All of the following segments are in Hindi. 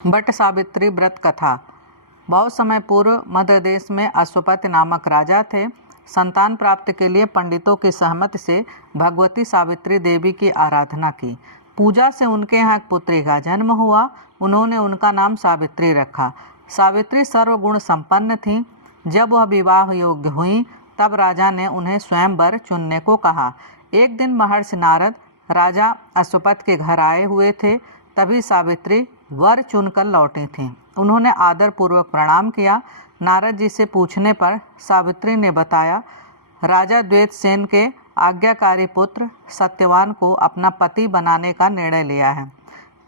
बट सावित्री व्रत कथा। बहुत समय पूर्व मध्य देश में अश्वपति नामक राजा थे। संतान प्राप्ति के लिए पंडितों की सहमति से भगवती सावित्री देवी की आराधना की। पूजा से उनके यहाँ एक पुत्री का जन्म हुआ। उन्होंने उनका नाम सावित्री रखा। सावित्री सर्वगुण संपन्न थी। जब वह विवाह योग्य हुई तब राजा ने उन्हें स्वयंवर चुनने को कहा। एक दिन महर्षि नारद राजा अश्वपति के घर आए हुए थे। तभी सावित्री वर चुनकर लौटी थीं। उन्होंने आदर पूर्वक प्रणाम किया। नारद जी से पूछने पर सावित्री ने बताया, राजा द्वैतसेन के आज्ञाकारी पुत्र सत्यवान को अपना पति बनाने का निर्णय लिया है।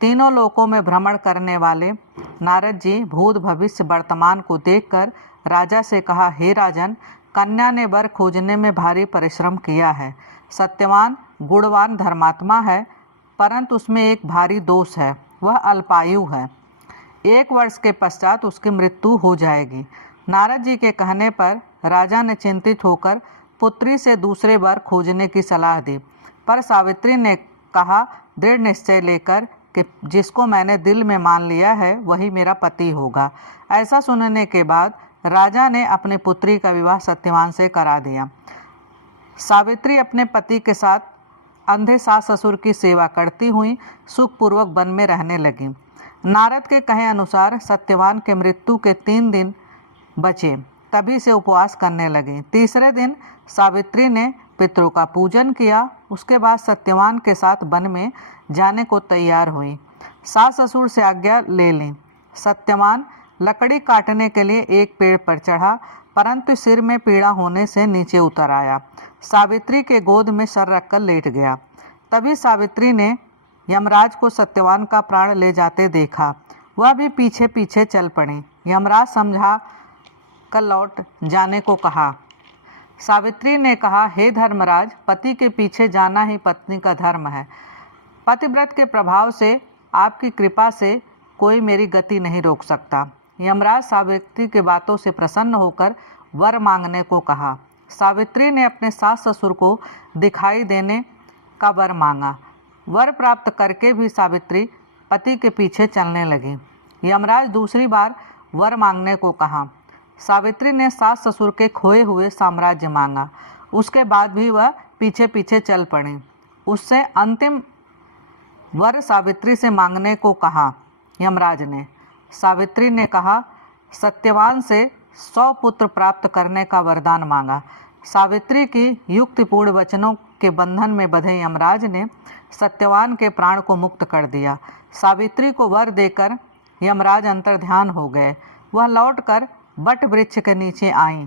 तीनों लोकों में भ्रमण करने वाले नारद जी भूत भविष्य वर्तमान को देखकर राजा से कहा, हे राजन, कन्या ने वर खोजने में भारी परिश्रम किया है। सत्यवान गुणवान धर्मात्मा है, परंतु उसमें एक भारी दोष है, वह अल्पायु है। 1 वर्ष के पश्चात उसकी मृत्यु हो जाएगी। नारद जी के कहने पर राजा ने चिंतित होकर पुत्री से दूसरे वर खोजने की सलाह दी। पर सावित्री ने कहा, दृढ़ निश्चय लेकर कि जिसको मैंने दिल में मान लिया है वही मेरा पति होगा। ऐसा सुनने के बाद राजा ने अपनी पुत्री का विवाह सत्यवान से करा दिया। सावित्री अपने पति के साथ अंधे सास ससुर की सेवा करती हुई सुखपूर्वक वन में रहने लगी। नारद के कहे अनुसार सत्यवान के मृत्यु के 3 दिन बचे, तभी से उपवास करने लगी। तीसरे दिन सावित्री ने पितरों का पूजन किया। उसके बाद सत्यवान के साथ वन में जाने को तैयार हुई। सास ससुर से आज्ञा ले ली। सत्यवान लकड़ी काटने के लिए एक पेड़ पर चढ़ा, परंतु सिर में पीड़ा होने से नीचे उतर आया। सावित्री के गोद में सर रखकर लेट गया। तभी सावित्री ने यमराज को सत्यवान का प्राण ले जाते देखा। वह भी पीछे पीछे चल पड़ी। यमराज समझा कर लौट जाने को कहा। सावित्री ने कहा, हे धर्मराज, पति के पीछे जाना ही पत्नी का धर्म है। पतिव्रत के प्रभाव से आपकी कृपा से कोई मेरी गति नहीं रोक सकता। यमराज सावित्री की बातों से प्रसन्न होकर वर मांगने को कहा। सावित्री ने अपने सास ससुर को दिखाई देने का वर मांगा। वर प्राप्त करके भी सावित्री पति के पीछे चलने लगी। यमराज दूसरी बार वर मांगने को कहा। सावित्री ने सास ससुर के खोए हुए साम्राज्य मांगा। उसके बाद भी वह पीछे पीछे चल पड़ी। उससे अंतिम वर सावित्री से मांगने को कहा। यमराज ने सावित्री ने कहा, सत्यवान से 100 पुत्र प्राप्त करने का वरदान मांगा। सावित्री की युक्तिपूर्ण वचनों के बंधन में बंधे यमराज ने सत्यवान के प्राण को मुक्त कर दिया। सावित्री को वर देकर यमराज अंतर्ध्यान हो गए। वह लौटकर बट वृक्ष के नीचे आईं।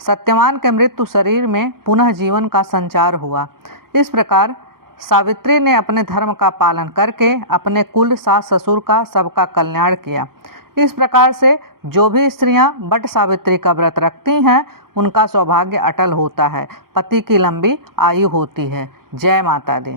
सत्यवान के मृत्यु शरीर में पुनः जीवन का संचार हुआ। इस प्रकार सावित्री ने अपने धर्म का पालन करके अपने कुल, सास ससुर का, सबका कल्याण किया। इस प्रकार से जो भी स्त्रियां बट सावित्री का व्रत रखती हैं उनका सौभाग्य अटल होता है, पति की लंबी आयु होती है। जय माता दी।